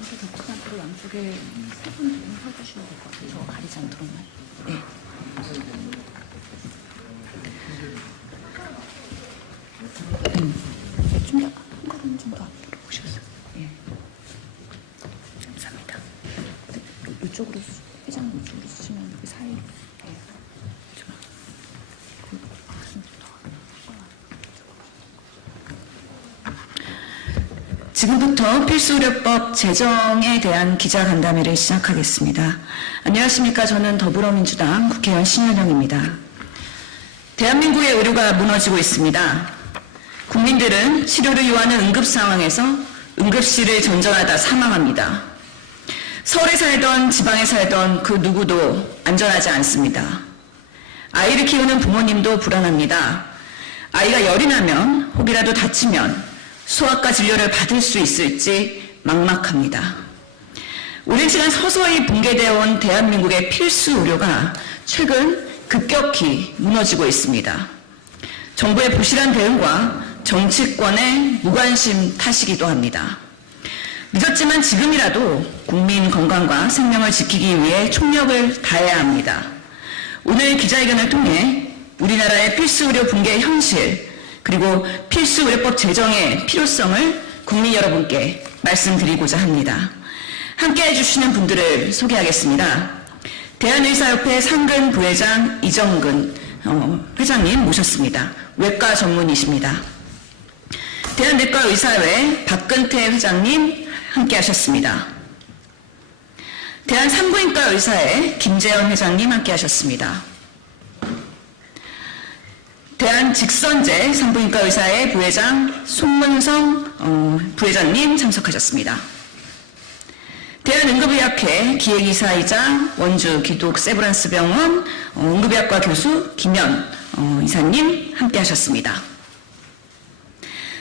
저한테 독특한테로 양쪽에 세 분 좀 서주시면 될 것 같아요. 저 가리지 않도록만. 네. 좀 더, 한 걸음 좀 더 앞으로 오셨어요. 예. 감사합니다. 이쪽으로, 회장님 이쪽으로 쓰시면 여기 사이로. 예. 좋아. 지금부터 필수의료법 제정에 대한 기자간담회를 시작하겠습니다. 안녕하십니까. 저는 더불어민주당 국회의원 신현영입니다. 대한민국의 의료가 무너지고 있습니다. 국민들은 치료를 요하는 응급 상황에서 응급실을 전전하다 사망합니다. 서울에 살던 지방에 살던 그 누구도 안전하지 않습니다. 아이를 키우는 부모님도 불안합니다. 아이가 열이 나면 혹이라도 다치면 소아과 진료를 받을 수 있을지 막막합니다. 오랜 시간 서서히 붕괴되어 온 대한민국의 필수 의료가 최근 급격히 무너지고 있습니다. 정부의 부실한 대응과 정치권의 무관심 탓이기도 합니다. 늦었지만 지금이라도 국민 건강과 생명을 지키기 위해 총력을 다해야 합니다. 오늘 기자회견을 통해 우리나라의 필수의료 붕괴 현실 그리고 필수의료법 제정의 필요성을 국민 여러분께 말씀드리고자 합니다. 함께 해주시는 분들을 소개하겠습니다. 대한의사협회 상근 부회장 이정근 회장님 모셨습니다. 외과 전문의십니다. 대한내과의사회 박근태 회장님 함께 하셨습니다. 대한산부인과의사회 김재현 회장님 함께 하셨습니다. 대한직선제 산부인과의사회 부회장 손문성 부회장님 참석하셨습니다. 대한응급의학회 기획이사이자 원주 기독 세브란스병원 응급의학과 교수 김현 이사님 함께 하셨습니다.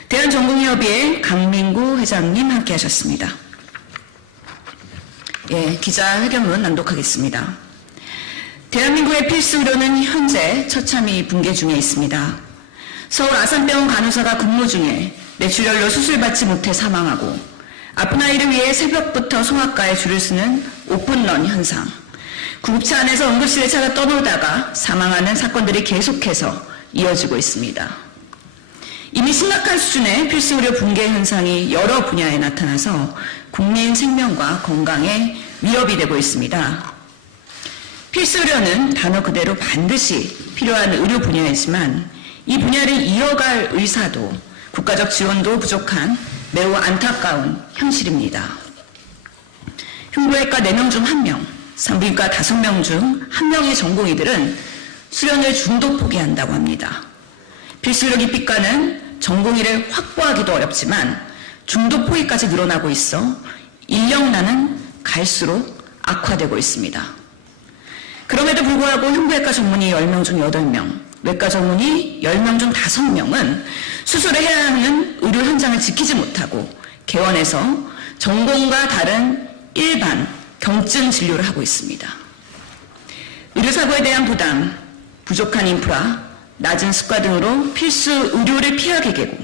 대한전공의협의회 강민구 회장님 함께 하셨습니다. 예, 기자회견문 낭독하겠습니다. 대한민국의 필수의료는 현재 처참히 붕괴 중에 있습니다. 서울 아산병원 간호사가 근무 중에 뇌출혈로 수술받지 못해 사망하고 아픈 아이를 위해 새벽부터 소아과에 줄을 서는 오픈런 현상, 구급차 안에서 응급실에 찾아 떠놀다가 사망하는 사건들이 계속해서 이어지고 있습니다. 이미 심각한 수준의 필수의료 붕괴 현상이 여러 분야에 나타나서 국민 생명과 건강에 위협이 되고 있습니다. 필수의료는 단어 그대로 반드시 필요한 의료 분야이지만 이 분야를 이어갈 의사도 국가적 지원도 부족한 매우 안타까운 현실입니다. 흉부외과 4명 중 1명, 산부인과 5명 중 1명의 전공의들은 수련을 중도 포기한다고 합니다. 필수의료 기피과는 전공의를 확보하기도 어렵지만 중도 포기까지 늘어나고 있어 인력난은 갈수록 악화되고 있습니다. 그럼에도 불구하고 흉부외과 전문의 10명 중 8명, 외과 전문의 10명 중 5명은 수술을 해야 하는 의료 현장을 지키지 못하고 개원해서 전공과 다른 일반 경증 진료를 하고 있습니다. 의료사고에 대한 부담, 부족한 인프라, 낮은 수가 등으로 필수 의료를 피하게 되고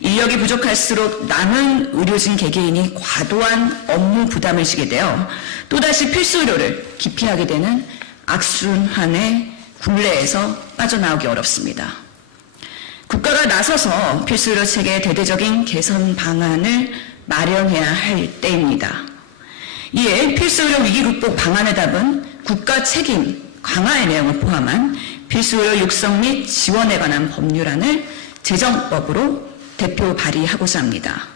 인력이 부족할수록 남은 의료진 개개인이 과도한 업무 부담을 지게 되어 또다시 필수 의료를 기피하게 되는 악순환의 굴레에서 빠져나오기 어렵습니다. 국가가 나서서 필수의료 체계의 대대적인 개선 방안을 마련해야 할 때입니다. 이에 필수의료 위기 극복 방안의 답은 국가 책임 강화의 내용을 포함한 필수의료 육성 및 지원에 관한 법률안을 제정법으로 대표 발의하고자 합니다.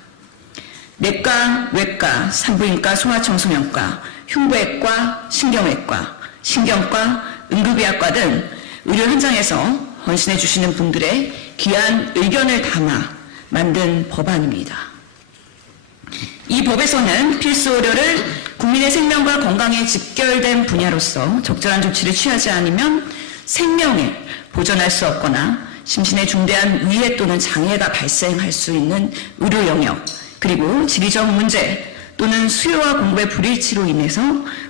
내과, 외과, 산부인과, 소아청소년과, 흉부외과, 신경외과, 신경과, 응급의학과 등 의료 현장에서 헌신해 주시는 분들의 귀한 의견을 담아 만든 법안입니다. 이 법에서는 필수 의료를 국민의 생명과 건강에 직결된 분야로서 적절한 조치를 취하지 않으면 생명을 보존할 수 없거나 심신에 중대한 위해 또는 장애가 발생할 수 있는 의료 영역, 그리고 지리적 문제 또는 수요와 공급의 불일치로 인해서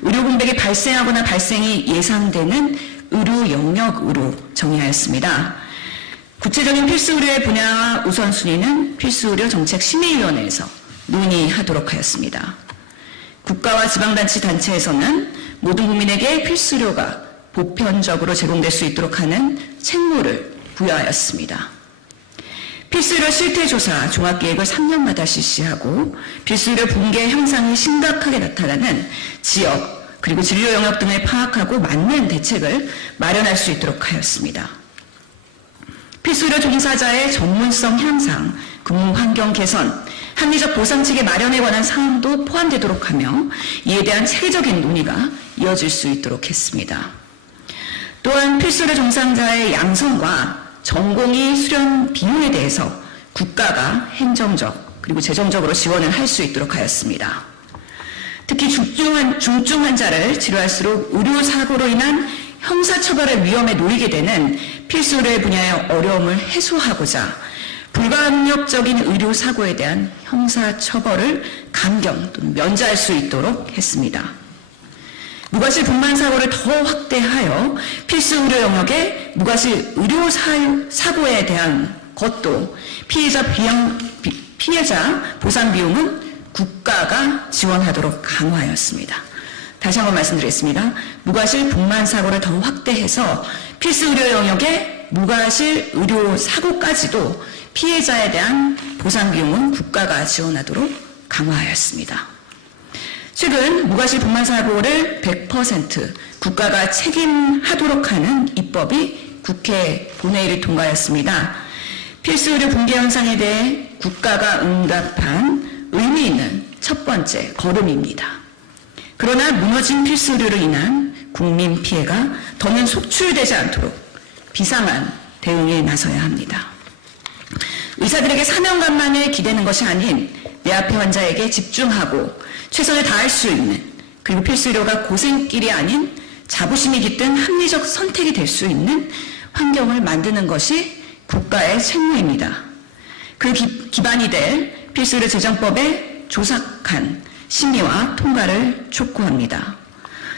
의료 공백이 발생하거나 발생이 예상되는 의료 영역으로 정의하였습니다. 구체적인 필수의료의 분야와 우선순위는 필수의료 정책심의위원회에서 논의하도록 하였습니다. 국가와 지방자치 단체에서는 모든 국민에게 필수 의료가 보편적으로 제공될 수 있도록 하는 책무를 부여하였습니다. 필수의료 실태조사 종합계획을 3년마다 실시하고 필수의료 붕괴 현상이 심각하게 나타나는 지역 그리고 진료 영역 등을 파악하고 맞는 대책을 마련할 수 있도록 하였습니다. 필수의료 종사자의 전문성 향상, 근무 환경 개선, 합리적 보상체계 마련에 관한 사항도 포함되도록 하며 이에 대한 체계적인 논의가 이어질 수 있도록 했습니다. 또한 필수의료 종사자의 양성과 전공의 수련 비용에 대해서 국가가 행정적 그리고 재정적으로 지원을 할 수 있도록 하였습니다. 특히 중증 환자를 치료할수록 의료사고로 인한 형사처벌의 위험에 놓이게 되는 필수의료 분야의 어려움을 해소하고자 불가항력적인 의료사고에 대한 형사처벌을 감경 또는 면제할 수 있도록 했습니다. 무과실 분만 사고를 더 확대하여 필수 의료 영역의 무과실 의료 사고에 대한 것도 피해자 보상 비용은 국가가 지원하도록 강화하였습니다. 다시 한번 말씀드리겠습니다. 무과실 분만 사고를 더 확대해서 필수 의료 영역의 무과실 의료 사고까지도 피해자에 대한 보상 비용은 국가가 지원하도록 강화하였습니다. 최근 무과실 분만 사고를 100% 국가가 책임하도록 하는 입법이 국회 본회의를 통과하였습니다. 필수 의료 붕괴 현상에 대해 국가가 응답한 의미 있는 첫 번째 걸음입니다. 그러나 무너진 필수 의료로 인한 국민 피해가 더는 속출되지 않도록 비상한 대응에 나서야 합니다. 의사들에게 사명감만을 기대는 것이 아닌 내 앞의 환자에게 집중하고 최선을 다할 수 있는 그리고 필수 의료가 고생길이 아닌 자부심이 깃든 합리적 선택이 될 수 있는 환경을 만드는 것이 국가의 책무입니다. 그 기반이 될 필수의료 제정법의 조삭한 심의와 통과를 촉구합니다.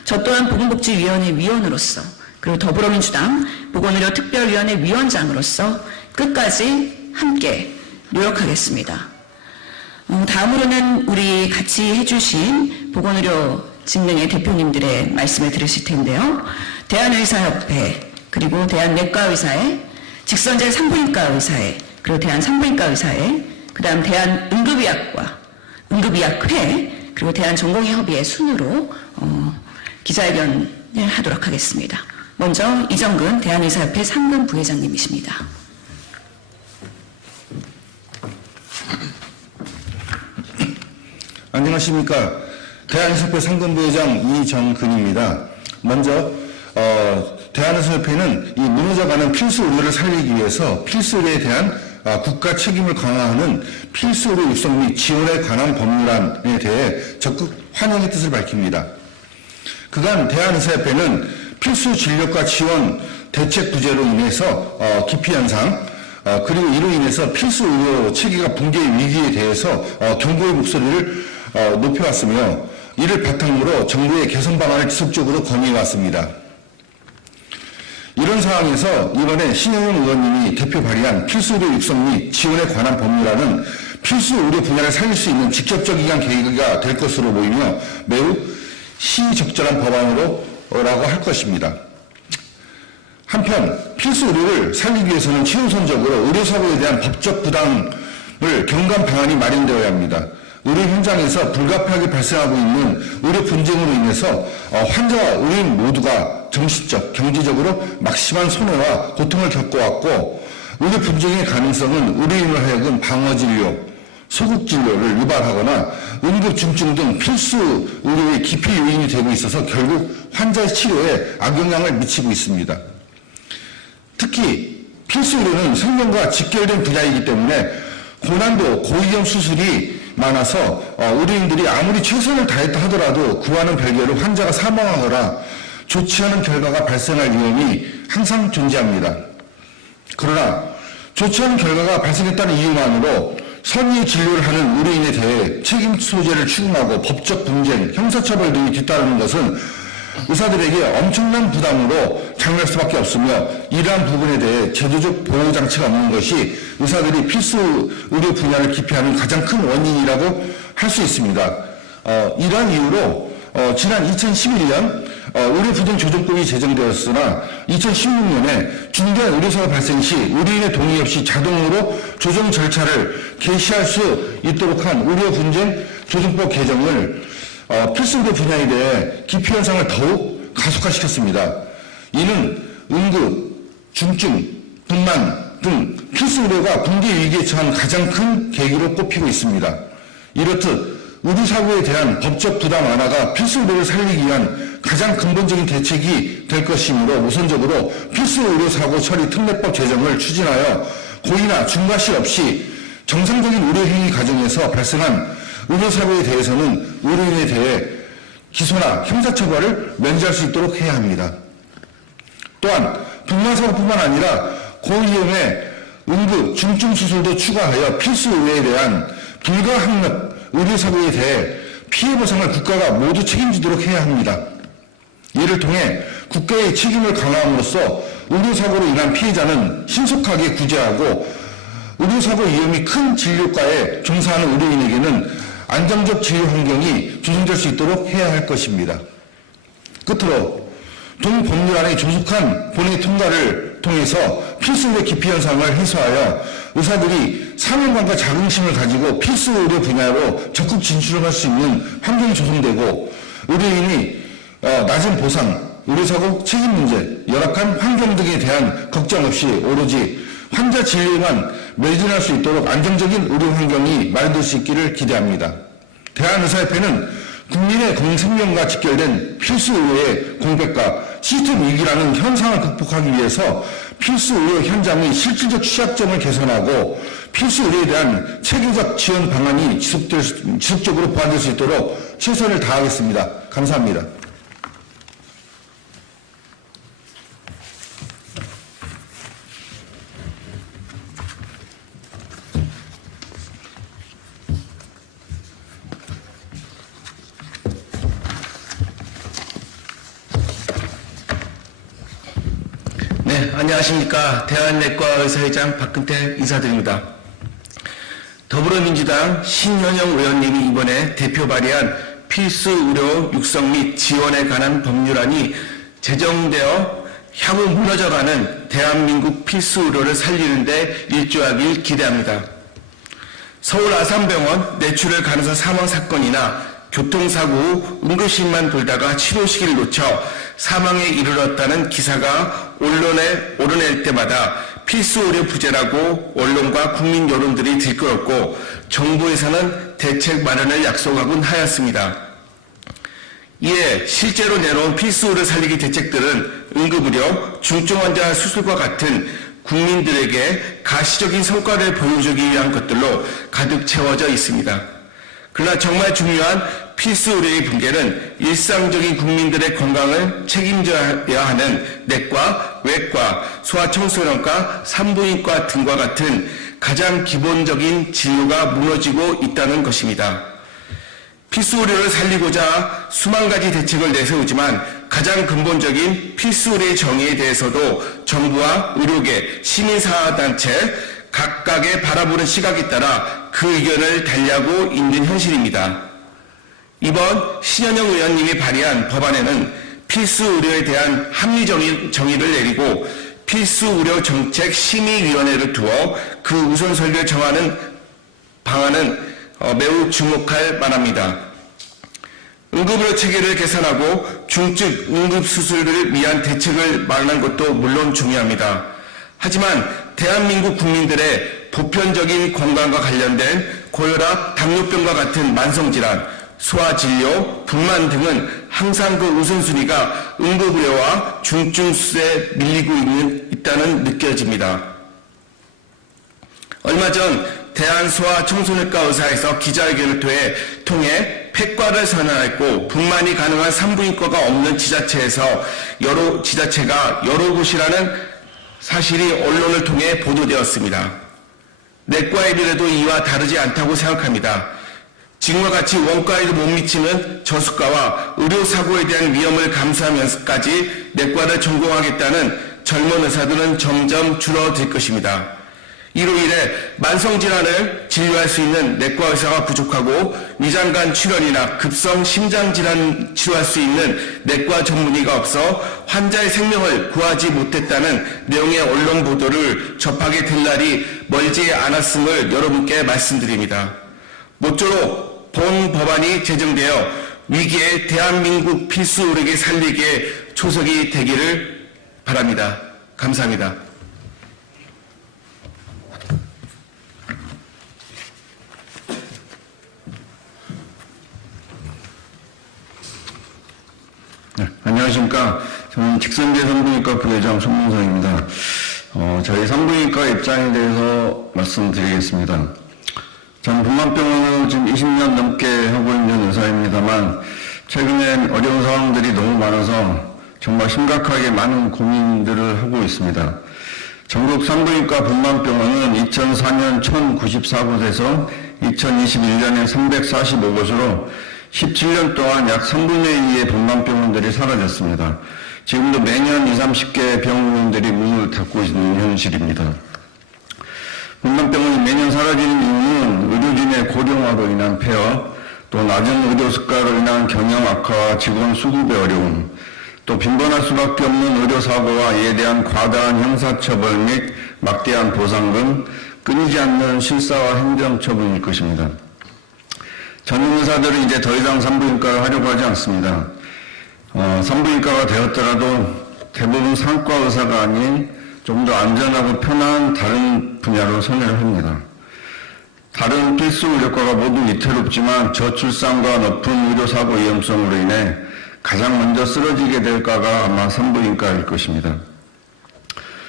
저 또한 보건복지위원회 위원으로서 그리고 더불어민주당 보건의료 특별위원회 위원장으로서 끝까지 함께 노력하겠습니다. 다음으로는 우리 같이 해주신 보건의료 직능의 대표님들의 말씀을 들으실 텐데요. 대한의사협회 그리고 대한내과의사회, 직선제 산부인과 의사회, 그리고 대한산부인과 의사회, 그 다음 응급의학회, 그리고 대한전공의협의회 순으로 기자회견을 하도록 하겠습니다. 먼저 이정근 대한의사협회 상근 부회장님이십니다. 안녕하십니까. 대한의사협회 상근부회장 이정근입니다. 먼저 대한의사협회는 이 무너져가는 필수 의료를 살리기 위해서 필수 의료에 대한 국가 책임을 강화하는 필수 의료 육성 및 지원에 관한 법률안에 대해 적극 환영의 뜻을 밝힙니다. 그간 대한의사협회는 필수 진료과 지원 대책 부재로 인해서 기피 현상 그리고 이로 인해서 필수 의료 체계가 붕괴 위기에 대해서 경고의 목소리를 높여왔으며 이를 바탕으로 정부의 개선 방안을 지속적으로 건의해왔습니다. 이런 상황에서 이번에 신영훈 의원님이 대표 발의한 필수의료 육성 및 지원에 관한 법률안은 필수 의료 분야를 살릴 수 있는 직접적인 계기가 될 것으로 보이며 매우 시적절한 법안으로라고 할 것입니다. 한편 필수 의료를 살리기 위해서는 최우선적으로 의료사고에 대한 법적 부담을 경감 방안이 마련되어야 합니다. 의료 현장에서 불가피하게 발생하고 있는 의료 분쟁으로 인해서 환자와 의료인 모두가 정신적, 경제적으로 막심한 손해와 고통을 겪어왔고 의료 분쟁의 가능성은 의료인을 하여금 방어진료, 소극진료를 유발하거나 응급중증 등 필수 의료의 기피 요인이 되고 있어서 결국 환자의 치료에 악영향을 미치고 있습니다. 특히 필수 의료는 생명과 직결된 분야이기 때문에 고난도, 고위험 수술이 많아서 의료인들이 아무리 최선을 다했다 하더라도 그와는 별개로 환자가 사망하거나 좋지 않은 결과가 발생할 위험이 항상 존재합니다. 그러나 좋지 않은 결과가 발생했다는 이유만으로 선의의 진료를 하는 의료인에 대해 책임 소재를 추궁하고 법적 분쟁, 형사처벌 등이 뒤따르는 것은 의사들에게 엄청난 부담으로 작용할 수밖에 없으며 이러한 부분에 대해 제도적 보호장치가 없는 것이 의사들이 필수 의료 분야를 기피하는 가장 큰 원인이라고 할 수 있습니다. 이러한 이유로 지난 2011년 의료부정조정법이 제정되었으나 2016년에 중대한 의료사고 발생 시 의료인의 동의 없이 자동으로 조정 절차를 개시할 수 있도록 한 의료분쟁조정법 개정을 필수 의료 분야에 대해 기피 현상을 더욱 가속화시켰습니다. 이는 응급, 중증, 분만 등 필수 의료가 붕괴 위기에 처한 가장 큰 계기로 꼽히고 있습니다. 이렇듯 의료사고에 대한 법적 부담 완화가 필수 의료를 살리기 위한 가장 근본적인 대책이 될 것이므로 우선적으로 필수 의료사고 처리 특례법 제정을 추진하여 고의나 중과실 없이 정상적인 의료행위 과정에서 발생한 의료사고에 대해서는 의료인에 대해 기소나 형사처벌을 면제할 수 있도록 해야 합니다. 또한 분만사고뿐만 아니라 고위험의 응급, 중증 수술도 추가하여 필수 의료에 대한 불가항력 의료사고에 대해 피해 보상을 국가가 모두 책임지도록 해야 합니다. 이를 통해 국가의 책임을 강화함으로써 의료사고로 인한 피해자는 신속하게 구제하고 의료사고 위험이 큰 진료과에 종사하는 의료인에게는 안정적 진료 환경이 조성될 수 있도록 해야 할 것입니다. 끝으로 동법률안의 조속한 본회의 통과를 통해서 필수 의료 기피 현상을 해소하여 의사들이 사명감과 자긍심을 가지고 필수 의료 분야로 적극 진출할 수 있는 환경이 조성되고 의료인이 낮은 보상, 의료사고 책임 문제, 열악한 환경 등에 대한 걱정 없이 오로지 환자 진료에만 매진할 수 있도록 안정적인 의료 환경이 마련될 수 있기를 기대합니다. 대한의사협회는 국민의 생명과 직결된 필수 의료의 공백과 시스템 위기라는 현상을 극복하기 위해서 필수 의료 현장의 실질적 취약점을 개선하고 필수 의료에 대한 체계적 지원 방안이 지속적으로 보완될 수 있도록 최선을 다하겠습니다. 감사합니다. 네, 안녕하십니까. 대한내과의사회장 박근태 인사드립니다. 더불어민주당 신현영 의원님이 이번에 대표 발의한 필수 의료 육성 및 지원에 관한 법률안이 제정되어 향후 무너져가는 대한민국 필수 의료를 살리는 데 일조하길 기대합니다. 서울 아산병원 뇌출혈 간호사 사망 사건이나 교통사고 후 응급실만 돌다가 치료 시기를 놓쳐 사망에 이르렀다는 기사가 언론에 오르낼 때마다 필수 의료 부재라고 언론과 국민 여론들이 들끓었고 정부에서는 대책 마련을 약속하곤 하였습니다. 이에 실제로 내놓은 필수 의료 살리기 대책들은 응급의료, 중증 환자 수술과 같은 국민들에게 가시적인 성과를 보여주기 위한 것들로 가득 채워져 있습니다. 그러나 정말 중요한 필수 의료의 붕괴는 일상적인 국민들의 건강을 책임져야 하는 내과, 외과, 소아청소년과 산부인과 등과 같은 가장 기본적인 진료가 무너지고 있다는 것입니다. 필수 의료를 살리고자 수만 가지 대책을 내세우지만 가장 근본적인 필수 의료의 정의에 대해서도 정부와 의료계, 시민사회단체 각각의 바라보는 시각에 따라 그 의견을 달리하고 있는 현실입니다. 이번 신현영 의원님이 발의한 법안에는 필수 의료에 대한 합리 정의를 내리고 필수 의료 정책 심의위원회를 두어 그 우선순위를 정하는 방안은 매우 주목할 만합니다. 응급의료 체계를 개선하고 중증 응급수술을 위한 대책을 마련한 것도 물론 중요합니다. 하지만 대한민국 국민들의 보편적인 건강과 관련된 고혈압, 당뇨병과 같은 만성질환, 소아진료, 분만 등은 항상 그 우선순위가 응급의료와 중증수술에 밀리고 있다는 느껴집니다. 얼마 전 대한소아청소년과 의사에서 기자회견을 통해 폐과를 선언했고 분만이 가능한 산부인과가 없는 지자체가 여러 곳이라는 사실이 언론을 통해 보도되었습니다. 내과의 미래도 이와 다르지 않다고 생각합니다. 지금과 같이 원가에도 못 미치는 저수가와 의료사고에 대한 위험을 감수하면서까지 내과를 전공하겠다는 젊은 의사들은 점점 줄어들 것입니다. 이로 인해 만성질환을 진료할 수 있는 내과 의사가 부족하고 위장관 출혈이나 급성 심장질환 치료할 수 있는 내과 전문의가 없어 환자의 생명을 구하지 못했다는 내용의 언론 보도를 접하게 될 날이 멀지 않았음을 여러분께 말씀드립니다. 모쪼록 본 법안이 제정되어 위기의 대한민국 필수 의료계 살리기에 초석이 되기를 바랍니다. 감사합니다. 네, 안녕하십니까. 저는 직선제 산부인과 부회장 손문성입니다. 저희 산부인과 입장에 대해서 말씀드리겠습니다. 저는 분만병원을 지금 20년 넘게 하고 있는 의사입니다만, 최근엔 어려운 상황들이 너무 많아서 정말 심각하게 많은 고민들을 하고 있습니다. 전국 산부인과 분만병원은 2004년 1094곳에서 2021년에 345곳으로 17년 동안 약 3분의 2의 분만병원들이 사라졌습니다. 지금도 매년 20, 30개 병원들이 문을 닫고 있는 현실입니다. 분만병원이 매년 사라지는 이유는 의료진의 고령화로 인한 폐업, 또 낮은 의료 수가로 인한 경영 악화와 직원 수급의 어려움, 또 빈번할 수밖에 없는 의료사고와 이에 대한 과다한 형사처벌 및 막대한 보상금, 끊이지 않는 실사와 행정처분일 것입니다. 전문 의사들은 이제 더 이상 산부인과를 하려고 하지 않습니다. 산부인과가 되었더라도 대부분 상과 의사가 아닌 좀 더 안전하고 편한 다른 분야로 선회를 합니다. 다른 필수 의료과가 모두 위태롭지만 저출산과 높은 의료사고 위험성으로 인해 가장 먼저 쓰러지게 될 과가 아마 산부인과일 것입니다.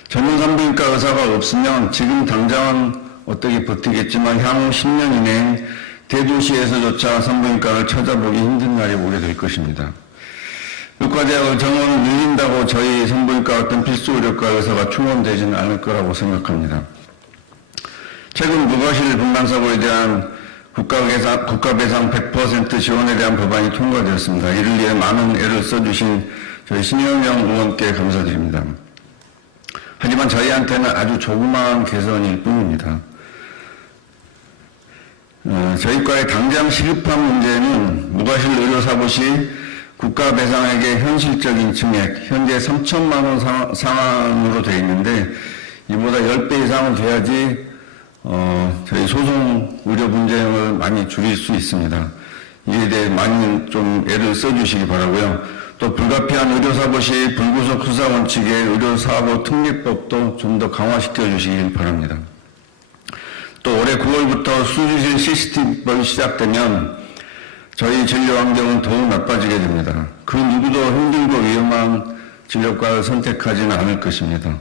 전문 산부인과 의사가 없으면 지금 당장은 어떻게 버티겠지만 향후 10년 이내에 대도시에서조차 산부인과를 찾아보기 힘든 날이 오게 될 것입니다. 의과대학을 정원을 늘린다고 저희 산부인과 같은 필수 의료과 의사가 충원되지는 않을 거라고 생각합니다. 최근 무과실 분만사고에 대한 국가배상 100% 지원에 대한 법안이 통과되었습니다. 이를 위해 많은 애를 써주신 저희 신현영 의원께 감사드립니다. 하지만 저희한테는 아주 조그마한 개선일 뿐입니다. 저희 과의 당장 시급한 문제는 무과실 의료사고 시 국가배상액의 현실적인 증액, 현재 3천만 원 상한으로 되어 있는데 이보다 10배 이상은 돼야지 저희 소송 의료 분쟁을 많이 줄일 수 있습니다. 이에 대해 많이 좀 애를 써주시기 바라고요. 또 불가피한 의료사고 시 불구속 수사 원칙의 의료사고 특례법도 좀 더 강화시켜 주시길 바랍니다. 또 올해 9월부터 수주실 CCTV법이 시작되면 저희 진료 환경은 더욱 나빠지게 됩니다. 그 누구도 힘들고 위험한 진료과를 선택하지는 않을 것입니다.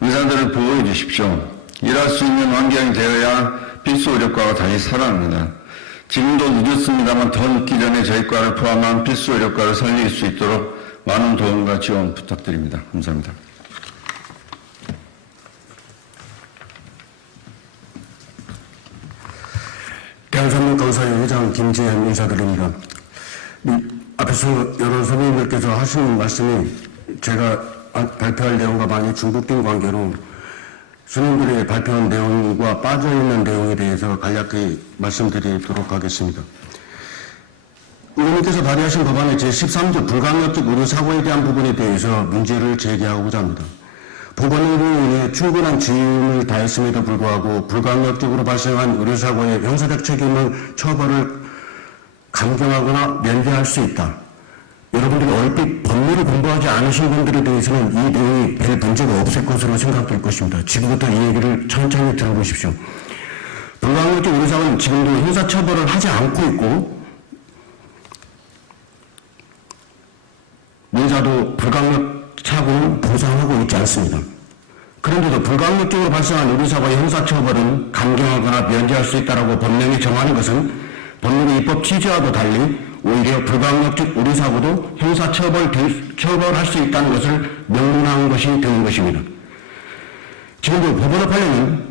의사들을 보호해 주십시오. 일할 수 있는 환경이 되어야 필수 의료과가 다시 살아납니다. 지금도 늦었습니다만 더 늦기 전에 저희 과를 포함한 필수 의료과를 살릴 수 있도록 많은 도움과 지원 부탁드립니다. 감사합니다. 대한산부인과 의사회 회장 김재현 인사드립니다. 앞에서 여러 선배님들께서 하신 말씀이 제가 발표할 내용과 많이 중복된 관계로 선생님들이 발표한 내용과 빠져있는 내용에 대해서 간략히 말씀드리도록 하겠습니다. 의원님께서 발의하신 법안의 제13조 불강력적 의료사고에 대한 부분에 대해서 문제를 제기하고자 합니다. 보건의료로 인해 충분한 지임을 다했음에도 불구하고 불강력적으로 발생한 의료사고의 형사적 책임을 처벌을 감경하거나 면제할 수 있다. 여러분들이 얼핏 법률을 공부하지 않으신 분들에 대해서는 이 내용이 별 문제가 없을 것으로 생각될 것입니다. 지금부터 이 얘기를 천천히 들어보십시오. 불강력적 의료사고는 지금도 형사처벌을 하지 않고 있고 민사도 불강력 사고는 보상하고 있지 않습니다. 그런데도 불강력적으로 발생한 의료사고의 형사처벌은 감경하거나 면제할 수 있다고 법령에 정하는 것은 법률의 입법 취지와도 달리 오히려 불강력적 의료사고도 형사처벌할 수 있다는 것을 명문화한 것이 되는 것입니다. 지금도 법원법령은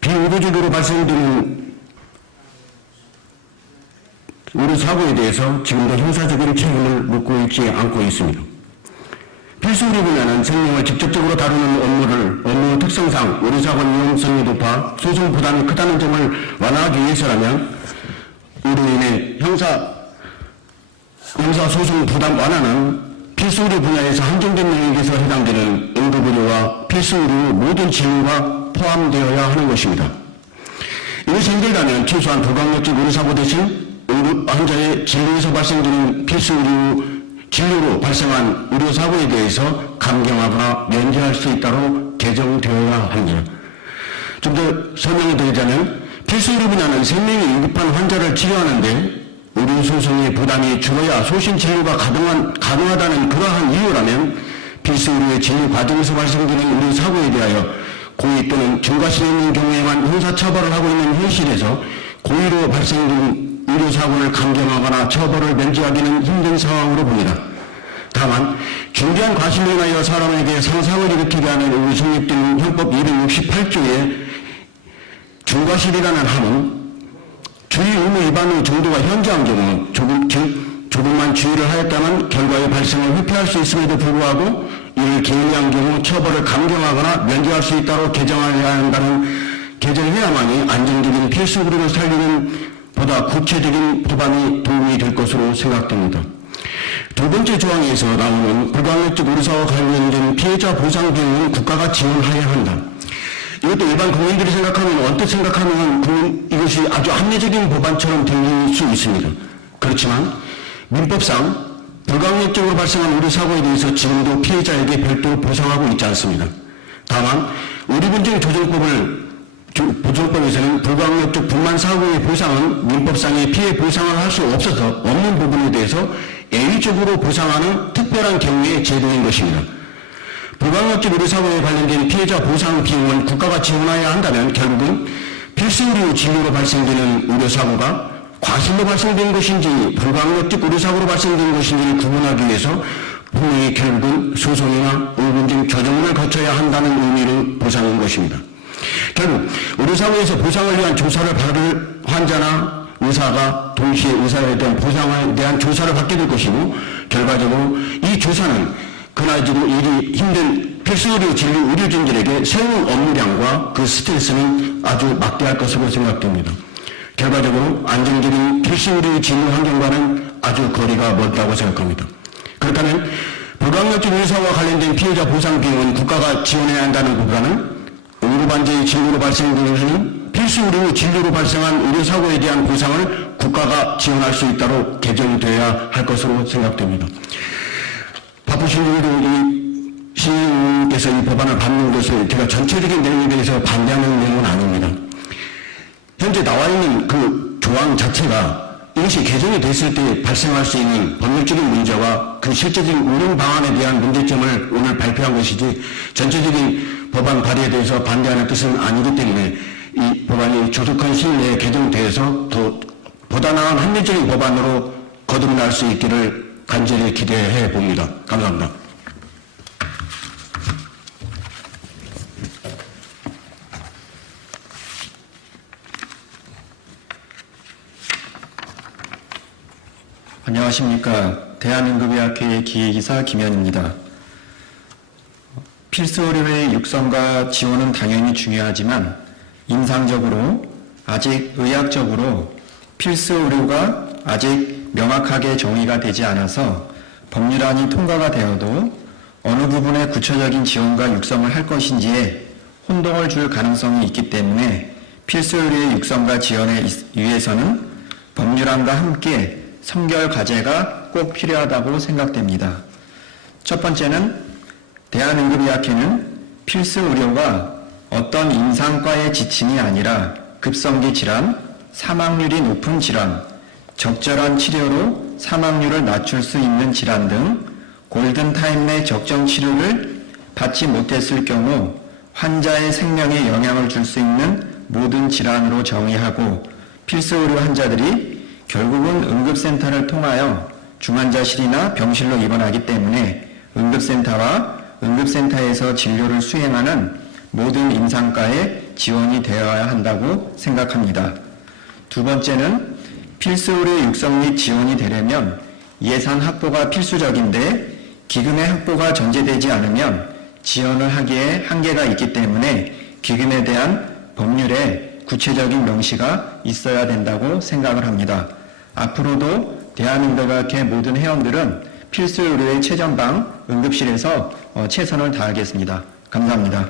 비의도적으로 발생되는 의료사고에 대해서 지금도 형사적인 책임을 묻고 있지 않고 있습니다. 필수 의료 분야는 생명을 직접적으로 다루는 업무 특성상 의료사고 위험성이 높아 소송 부담이 크다는 점을 완화하기 위해서라면 의료인의 형사소송 부담 완화는 필수 의료 분야에서 한정된 영역에서 해당되는 응급의료와 필수 의료 모든 진료가 포함되어야 하는 것입니다. 이것이 힘들다면 최소한 불강력적 의료사고 대신 환자의 진료에서 발생되는 필수 의료 진료로 발생한 의료사고에 대해서 감경하거나 면제할 수 있도록 개정되어야 합니다. 좀 더 설명을 드리자면 필수 의료 분야는 생명이 위급한 환자를 치료하는데 의료소송의 부담이 줄어야 소신 진료가 가능하다는 그러한 이유라면 필수 의료의 진료 과정에서 발생되는 의료사고에 대하여 고의 또는 중과실에 있는 경우에만 형사처벌을 하고 있는 현실에서 고의로 발생된 의료사고를 감경하거나 처벌을 면제하기는 힘든 상황으로 봅니다. 다만 중대한 과실로 인하여 사람에게 상상을 일으키게 하는 의료 성립된 헌법 268조의 중과실이라는 함은 주의 의무 위반의 정도가 현저한 경우 조금만 주의를 하였다면 결과의 발생을 회피할 수 있음에도 불구하고 이를 게을리한 경우 처벌을 감경하거나 면제할 수 있도록 개정해야 한다는 개정해야만이 안정적인 필수 의료를 살리는 보다 구체적인 법안이 도움이 될 것으로 생각됩니다. 두 번째 조항에서 나오는 불강력적 의료사와 관련된 피해자 보상 비용은 국가가 지원해야 한다. 이것도 일반 국민들이 생각하면 언뜻 생각하면 이것이 아주 합리적인 법안처럼 들릴 수 있습니다. 그렇지만 민법상 불강력적으로 발생한 의료사고에 대해서 지금도 피해자에게 별도로 보상하고 있지 않습니다. 다만 의료분쟁 조정법에서는 불강력적 분만 사고의 보상은 민법상의 피해 보상을 할 수 없어서 없는 부분에 대해서 예외적으로 보상하는 특별한 경우의 제도인 것입니다. 불강력적 의료사고에 관련된 피해자 보상 비용을 국가가 지원해야 한다면 결국은 필수 의료 진료로 발생되는 의료사고가 과실로 발생된 것인지 불강력적 의료사고로 발생된 것인지를 구분하기 위해서 분명히 결국은 소송이나 의료분쟁 조정을 거쳐야 한다는 의미로 보상인 것입니다. 결국 의료사고에서 보상을 위한 조사를 받을 환자나 의사가 동시에 의사에 대한 보상에 대한 조사를 받게 될 것이고 결과적으로 이 조사는 그나저나 일이 힘든 필수의료 진료 의료진들에게 세운 업무량과 그 스트레스는 아주 막대할 것으로 생각됩니다. 결과적으로 안정적인 필수의료 진료 환경과는 아주 거리가 멀다고 생각합니다. 그렇다면 불강력적 의사와 관련된 피해자 보상 비용은 국가가 지원해야 한다는 것보다는 응급환자의 진료로 발생되는 필수의료 진료로 발생한 의료사고에 대한 보상을 국가가 지원할 수 있도록 개정되어야 할 것으로 생각됩니다. 바쁘신 분들도 시민께서 이 법안을 받는 것을 제가 전체적인 내용에 대해서 반대하는 내용은 아닙니다. 현재 나와 있는 그 조항 자체가 이것이 개정이 됐을 때 발생할 수 있는 법률적인 문제와 그 실제적인 운영 방안에 대한 문제점을 오늘 발표한 것이지 전체적인 법안 발의에 대해서 반대하는 뜻은 아니기 때문에 이 법안이 조속한 시일 내에 개정돼서 더 보다 나은 합리적인 법안으로 거듭날 수 있기를 간절히 기대해 봅니다. 감사합니다. 안녕하십니까. 대한응급의학회의 기획이사 김현입니다. 필수 의료의 육성과 지원은 당연히 중요하지만 임상적으로 아직 의학적으로 필수 의료가 아직 명확하게 정의가 되지 않아서 법률안이 통과가 되어도 어느 부분에 구체적인 지원과 육성을 할 것인지에 혼동을 줄 가능성이 있기 때문에 필수 의료의 육성과 지원에 위해서는 법률안과 함께 선결 과제가 꼭 필요하다고 생각됩니다. 첫 번째는 대한응급의학회는 필수 의료가 어떤 임상과의 지침이 아니라 급성기 질환, 사망률이 높은 질환, 적절한 치료로 사망률을 낮출 수 있는 질환 등 골든타임 내 적정 치료를 받지 못했을 경우 환자의 생명에 영향을 줄 수 있는 모든 질환으로 정의하고 필수 의료 환자들이 결국은 응급센터를 통하여 중환자실이나 병실로 입원하기 때문에 응급센터와 응급센터에서 진료를 수행하는 모든 임상과에 지원이 되어야 한다고 생각합니다. 두 번째는 필수 의료 육성 및 지원이 되려면 예산 확보가 필수적인데 기금의 확보가 전제되지 않으면 지원을 하기에 한계가 있기 때문에 기금에 대한 법률에 구체적인 명시가 있어야 된다고 생각을 합니다. 앞으로도 대한민국의 모든 회원들은 필수 의료의 최전방 응급실에서 최선을 다하겠습니다. 감사합니다.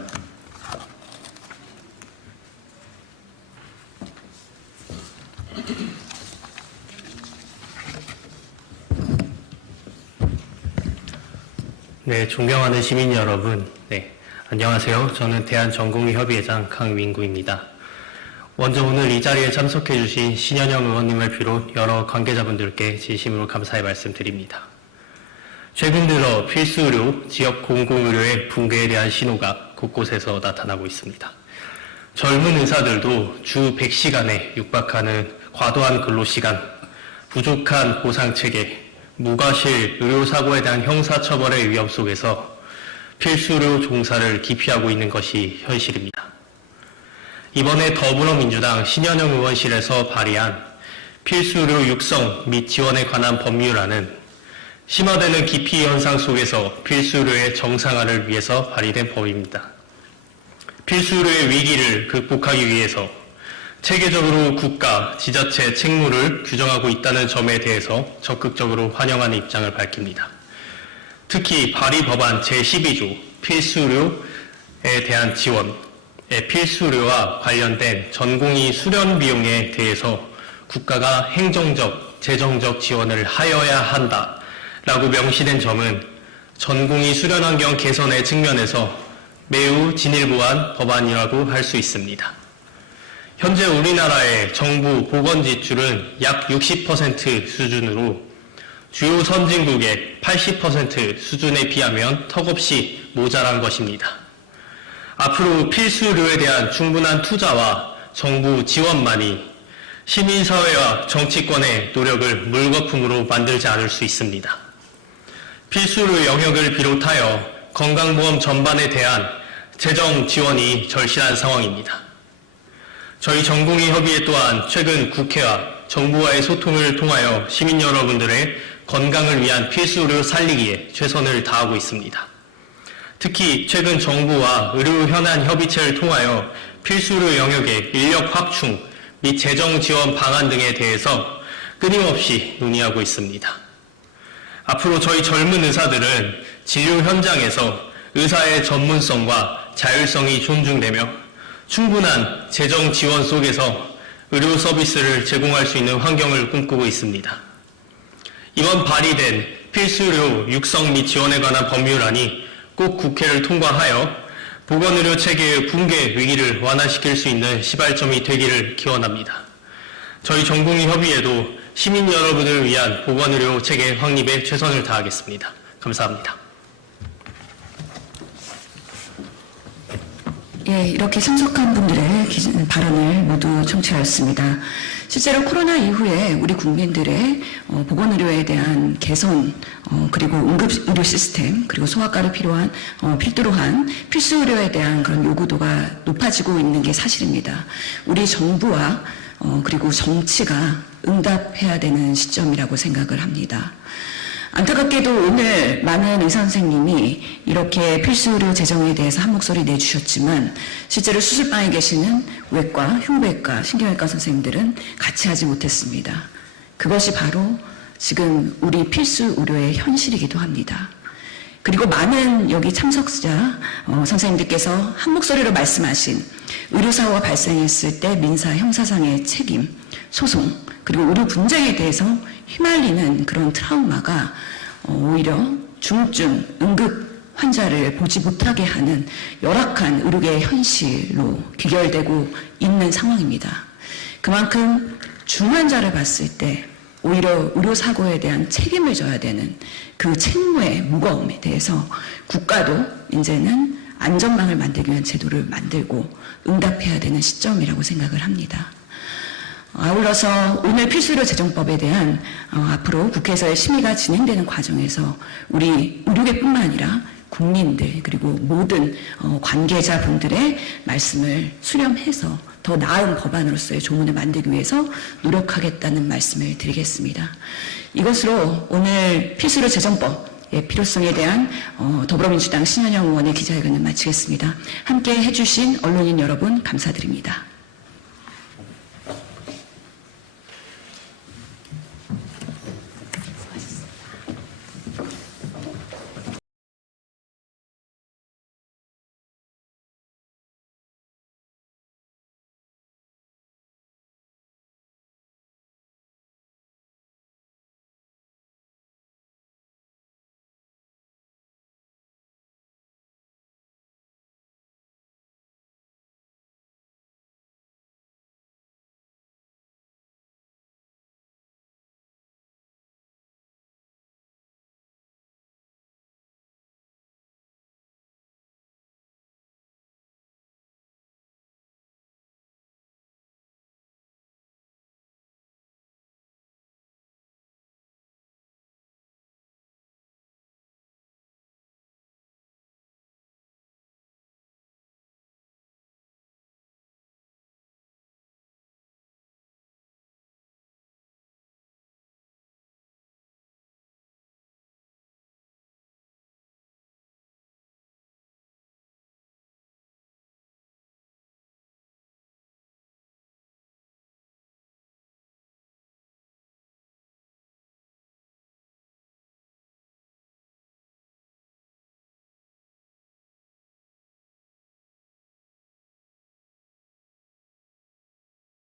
네, 존경하는 시민 여러분, 네, 안녕하세요. 저는 대한전공의협의회장 강민구입니다. 먼저 오늘 이 자리에 참석해 주신 신현영 의원님을 비롯 여러 관계자분들께 진심으로 감사의 말씀드립니다. 최근 들어 필수의료, 지역 공공의료의 붕괴에 대한 신호가 곳곳에서 나타나고 있습니다. 젊은 의사들도 주 100시간에 육박하는 과도한 근로시간, 부족한 보상체계, 무과실 의료사고에 대한 형사처벌의 위험 속에서 필수의료 종사를 기피하고 있는 것이 현실입니다. 이번에 더불어민주당 신현영 의원실에서 발의한 필수의료 육성 및 지원에 관한 법률안은 심화되는 기피 현상 속에서 필수의료의 정상화를 위해서 발의된 법입니다. 필수의료의 위기를 극복하기 위해서 체계적으로 국가, 지자체 책무를 규정하고 있다는 점에 대해서 적극적으로 환영하는 입장을 밝힙니다. 특히 발의 법안 제12조 필수의료에 대한 지원, 필수의료와 관련된 전공의 수련 비용에 대해서 국가가 행정적, 재정적 지원을 하여야 한다라고 명시된 점은 전공의 수련 환경 개선의 측면에서 매우 진일보한 법안이라고 할 수 있습니다. 현재 우리나라의 정부 보건 지출은 약 60% 수준으로 주요 선진국의 80% 수준에 비하면 턱없이 모자란 것입니다. 앞으로 필수의료에 대한 충분한 투자와 정부 지원만이 시민사회와 정치권의 노력을 물거품으로 만들지 않을 수 있습니다. 필수의료 영역을 비롯하여 건강보험 전반에 대한 재정 지원이 절실한 상황입니다. 저희 전공의협의회 또한 최근 국회와 정부와의 소통을 통하여 시민 여러분들의 건강을 위한 필수의료 살리기에 최선을 다하고 있습니다. 특히 최근 정부와 의료현안협의체를 통하여 필수의료 영역의 인력 확충 및 재정 지원 방안 등에 대해서 끊임없이 논의하고 있습니다. 앞으로 저희 젊은 의사들은 진료 현장에서 의사의 전문성과 자율성이 존중되며 충분한 재정 지원 속에서 의료 서비스를 제공할 수 있는 환경을 꿈꾸고 있습니다. 이번 발의된 필수의료 육성 및 지원에 관한 법률안이 꼭 국회를 통과하여 보건의료 체계의 붕괴 위기를 완화시킬 수 있는 시발점이 되기를 기원합니다. 저희 전공의협의회도 시민 여러분을 위한 보건의료 체계 확립에 최선을 다하겠습니다. 감사합니다. 예, 이렇게 참석한 분들의 발언을 모두 청취하였습니다. 실제로 코로나 이후에 우리 국민들의 보건의료에 대한 개선, 그리고 응급의료 시스템, 그리고 소아과를 필두로 한 필수의료에 대한 그런 요구도가 높아지고 있는 게 사실입니다. 우리 정부와 그리고 정치가 응답해야 되는 시점이라고 생각을 합니다. 안타깝게도 오늘 많은 의사 선생님이 이렇게 필수의료 재정에 대해서 한 목소리 내주셨지만 실제로 수술방에 계시는 외과, 흉부외과, 신경외과 선생님들은 같이 하지 못했습니다. 그것이 바로 지금 우리 필수의료의 현실이기도 합니다. 그리고 많은 여기 참석자 선생님들께서 한 목소리로 말씀하신 의료사고가 발생했을 때 민사, 형사상의 책임, 소송, 그리고 의료 분쟁에 대해서 휘말리는 그런 트라우마가 오히려 중증, 응급 환자를 보지 못하게 하는 열악한 의료계의 현실로 귀결되고 있는 상황입니다. 그만큼 중환자를 봤을 때 오히려 의료사고에 대한 책임을 져야 되는 그 책무의 무거움에 대해서 국가도 이제는 안전망을 만들기 위한 제도를 만들고 응답해야 되는 시점이라고 생각을 합니다. 아울러서 오늘 필수의료 재정법에 대한 앞으로 국회에서의 심의가 진행되는 과정에서 우리 의료계뿐만 아니라 국민들 그리고 모든 관계자분들의 말씀을 수렴해서 더 나은 법안으로서의 조문을 만들기 위해서 노력하겠다는 말씀을 드리겠습니다. 이것으로 오늘 필수의료 재정법 필요성에 대한 더불어민주당 신현영 의원의 기자회견을 마치겠습니다. 함께 해주신 언론인 여러분 감사드립니다.